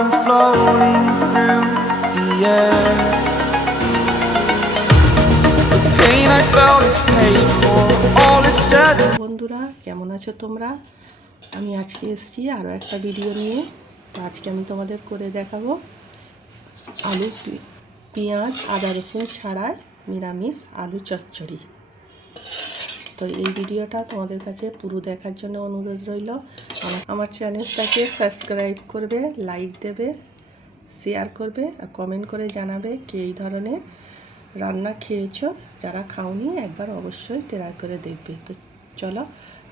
I'm floating through the air. The pain I felt is paid for, all is said. বন্ধুরা কেমন আছো তোমরা? আমি আজকে এসেছি আরও একটা ভিডিও নিয়ে। তো আজকে আমি তোমাদের করে দেখাবো আলু পেঁয়াজ আদা রসুন ছাড়াই নিরামিষ আলু চচ্চড়ি। তো এই ভিডিওটা তোমাদের কাছে পুরো দেখার জন্য অনুরোধ রইল। আমার চ্যানেলটাকে সাবস্ক্রাইব করবে, লাইক দেবে, শেয়ার করবে আর কমেন্ট করে জানাবে কে এই ধরনের রান্না খেয়েছো। যারা খাওনি একবার অবশ্যই ট্রাই করে দেখবে। তো চলো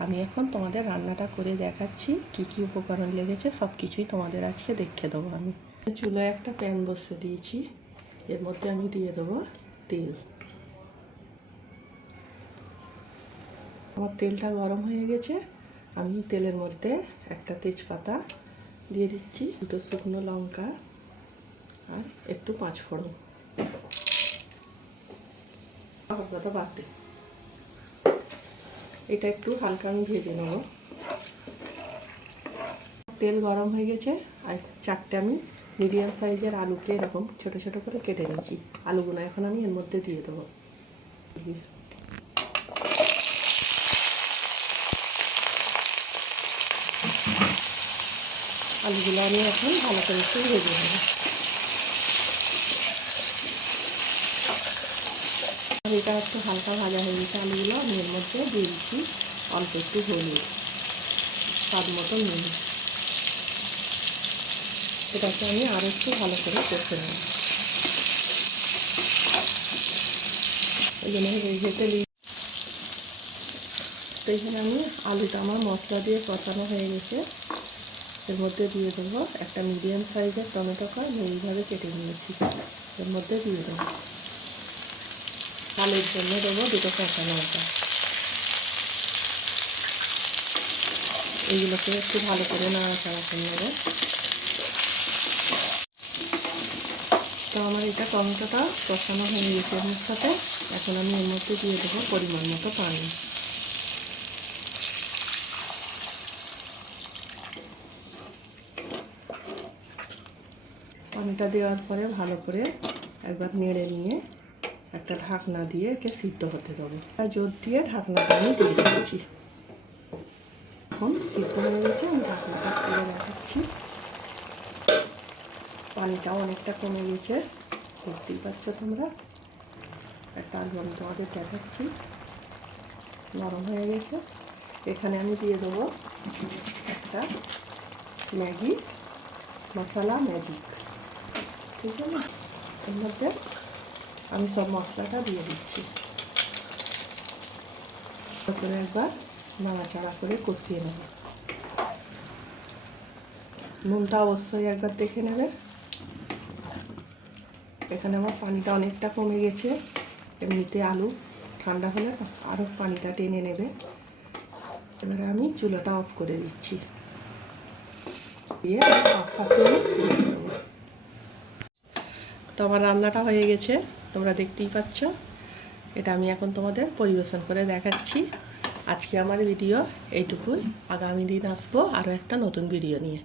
আমি এখন তোমাদের রান্নাটা করে দেখাচ্ছি, কি কি উপকরণ লেগেছে সব কিছুই তোমাদের আজকে দেখিয়ে দেবো। আমি চুলায় একটা প্যান বসিয়ে দিয়েছি, এর মধ্যে আমি দিয়ে দেবো তেল। আমার তেলটা গরম হয়ে গেছে, আমি তেলের মধ্যে একটা তেজপাতা দিয়ে দিচ্ছি, দুটো শুকনো লঙ্কা আর একটু পাঁচফোড়ন। বাড়তে এটা একটু হালকা আমি ভেজে নেব। তেল গরম হয়ে গেছে, আর চারটে আমি মিডিয়াম সাইজের আলুকে এরকম ছোট ছোট করে কেটে নিয়েছি। আলুগুলো এখন আমি এর মধ্যে দিয়ে দেবো। আলুগুলো আমি এখন ভালো করে একটু ভেজে নেব। এটা একটু হালকা ভাজা হয়ে গেছে আলুগুলো, আমি এর মধ্যে দিয়ে দিচ্ছি অল্প একটু হলুদ, স্বাদ মতো নুন। এটাকে আমি আরও একটু ভালো করে কষে নেব। এই জন্য ভেজেতে তো এখানে আমি আলুটা আমার মশলা দিয়ে কষানো হয়ে গেছে, এর মধ্যে দিয়ে দেবো একটা মিডিয়াম সাইজের টমেটো আমি এইভাবে কেটে নিয়েছি, এর মধ্যে দিয়ে দেবো। আলুর জন্য দেবো দুটো কাঁচা লঙ্কা। এইগুলোকে একটু ভালো করে নাড়াচাড়া করে নেব। তো আমার এটা টমেটোটা কষানো হয়ে গেছে এর সাথে, এখন আমি এর মধ্যে দিয়ে দেবো পরিমাণ মতো পানি। পানিটা দেওয়ার পরে ভালো করে একবার নেড়ে নিয়ে একটা ঢাকনা দিয়ে একে সিদ্ধ হতে দেবো। জোর দিয়ে ঢাকনাটা আমি দিয়ে দিচ্ছি। এখন সিদ্ধ হয়ে গেছে, আমি ঢাকনাটা খুলে দেখাচ্ছি। পানিটাও অনেকটা কমে গেছে, দেখতেই পাচ্ছ তোমরা। একটা আলু আমি তোমাদের দেখাচ্ছি, নরম হয়ে গেছে। এখানে আমি দিয়ে দেবো একটা ম্যাগি মশলা ম্যাজিক, ঠিক আছে? এর মধ্যে আমি সব মশলাটা দিয়ে দিচ্ছি, তারপরে একবার নাড়াচাড়া করে কষিয়ে নেব। নুনটা অবশ্যই একবার দেখে নেবে। এখানে আমার পানিটা অনেকটা কমে গেছে, এমনিতে আলু ঠান্ডা হলে আরও পানিটা টেনে নেবে। এবারে আমি চুলাটা অফ করে দিচ্ছি, দিয়ে দেবো। তো আমার রান্নাটা হয়ে গেছে, তোমরা দেখতেই পাচ্ছ। এটা আমি এখন তোমাদের পরিবেশন করে দেখাচ্ছি। আজকে আমার ভিডিও এইটুকুই, আগামী দিন আসবো আরও একটা নতুন ভিডিও নিয়ে।